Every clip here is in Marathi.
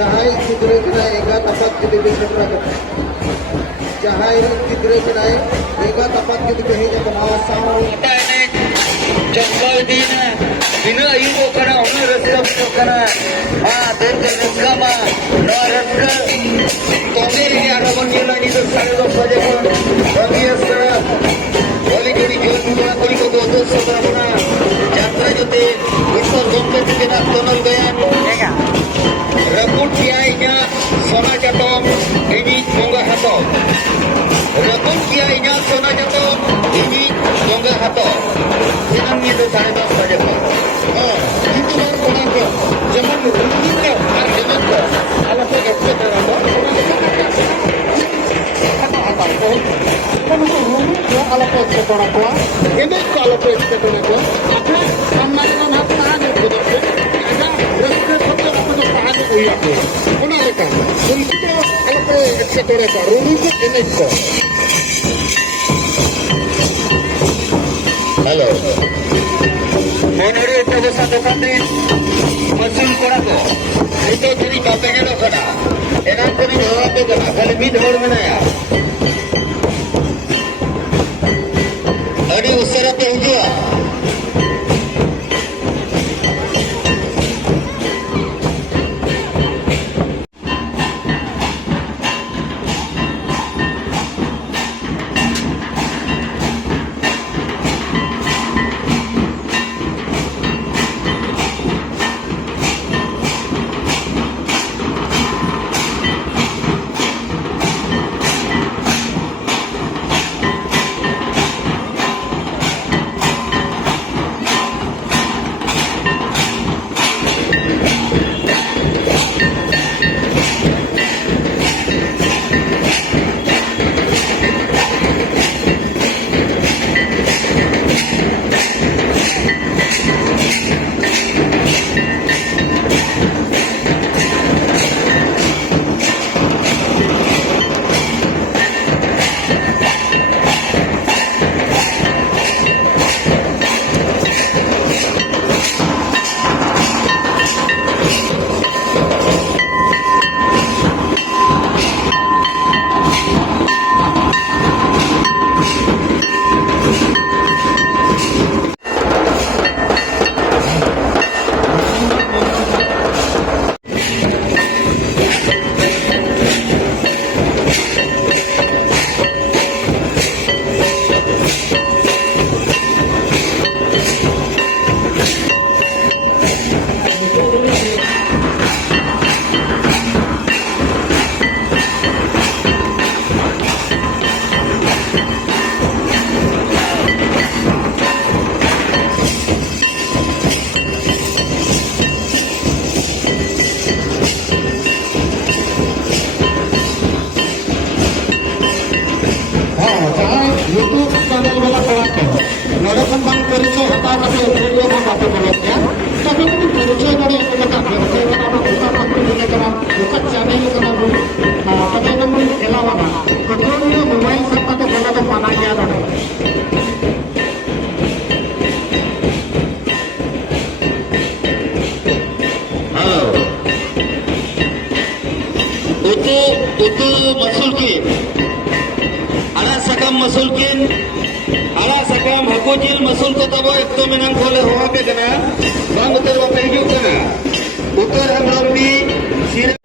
Jahai Tigre kena ega tapat kita bisa beragam. Jahai Tigre kena ega tapat kita kehidupan pengawasan. जंगल दिन बिना युवो करा उन्हें रस्ता तो करा हाँ देख रस्ता मा नौरस्ता तो मेरे यार बंदी लानी तो सारे लोग बजे को बंदी है बोली जोड़ी जोड़ बुआ कोई को दो सौ बना यात्रा जो थे इसको घूमते थे ना टनल गया रपूट किया इन्हें सोना जातों ini bongga hato रपूट किया इन्हें सोना जातों ini bongga hato senang itu saya tak saja pak. Oh, itu baru orang ke zaman dulu itu, zaman ke. Kalau saya kata terang, apa? Kalau saya kalau saya orang tua, ini kalau saya orang tua, apa? Sama dengan apa ada betul. Ada respect betul apa tu ada uya. Mana lepas? Untuk kalau saya orang tua, rumah ini itu. Halo. Menurut perusahaan dokanin, masul korang itu jadi bapaknya lo kena. Enak kena jawab tu kena. Kalau mid hor mana ya? Ada usaha terhujung. Itu masulkin, ala sakam masulkin, ala sakam hakujil masul ko tabo ekto menang khole hoa ke kana, bang utar wapai ju kana, utar हम लोग भी सिर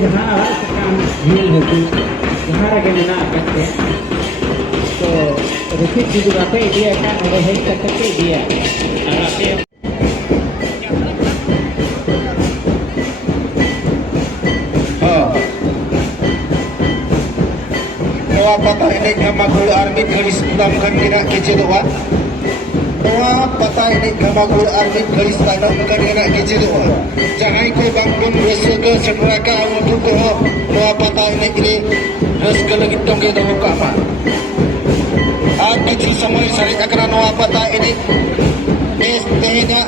जहाँ आवाज काम हिल होती जहाँ रगे मेना करते तो रिसीट जुदू आपे dia kan oleh hei terkete dia ape Noa patah ini gamagul army garis tanamkan kena kecewa. Noa patah ini gamagul army garis tanamkan kena kecewa. Jangan ikut bangun resega seneraka untuk kau. Noa patah ini resega lagi tongge dalam kapa. Aku cuma semua sari akan noa patah ini. Tehnya.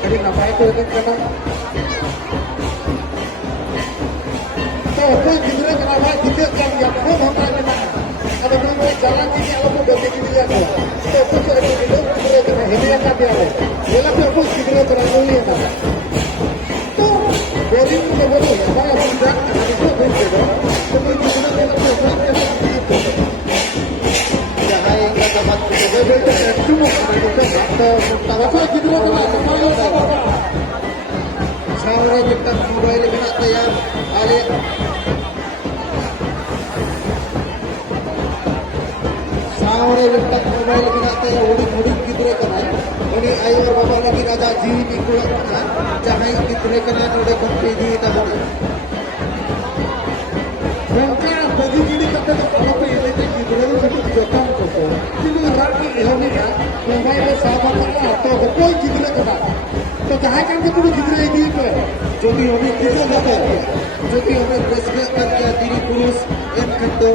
Jadi ngapain itu kan? Tuh, gitu kenapa gitu kan yang mau makan ada mau jalan ini apa mau ganti gitu ya tuh. Tuh, ada itu kena ini yang kan dia. Dia tuh gitu terang dulu ya. Tuh, jadi itu betul ya. Saya sudah itu betul. Tapi gitu Jahai kata mat betul cuma kalau gitu Saure kita mobile kena tayar ale Saure kita mobile kena tayar udik gidre kana uni ayo baba lagi raja jiwi nikula kana jahai gidre kana ode kompi di tahun Mungkin bagi gini kata apa ini gidre itu jotam koko কিন্তু রাখি এখানে না মোবাইলে সাবা করা তো কোই গidre kana तो जहाँ काम के पूरे जितने एक ही जो भी हमें किसे जाते हैं जो भी हमें रेस्पेक्ट करके दीदी पुरुष एक खंडो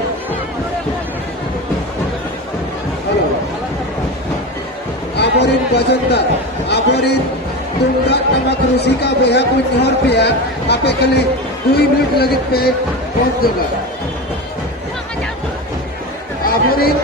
हेलो आबोरिन बजंदा आबोरिन तुमका तमक रुसी का बेहा कोई निहर पे है आपे कली 2 मिनट लगे पे पहुंच जाएगा आबोरिन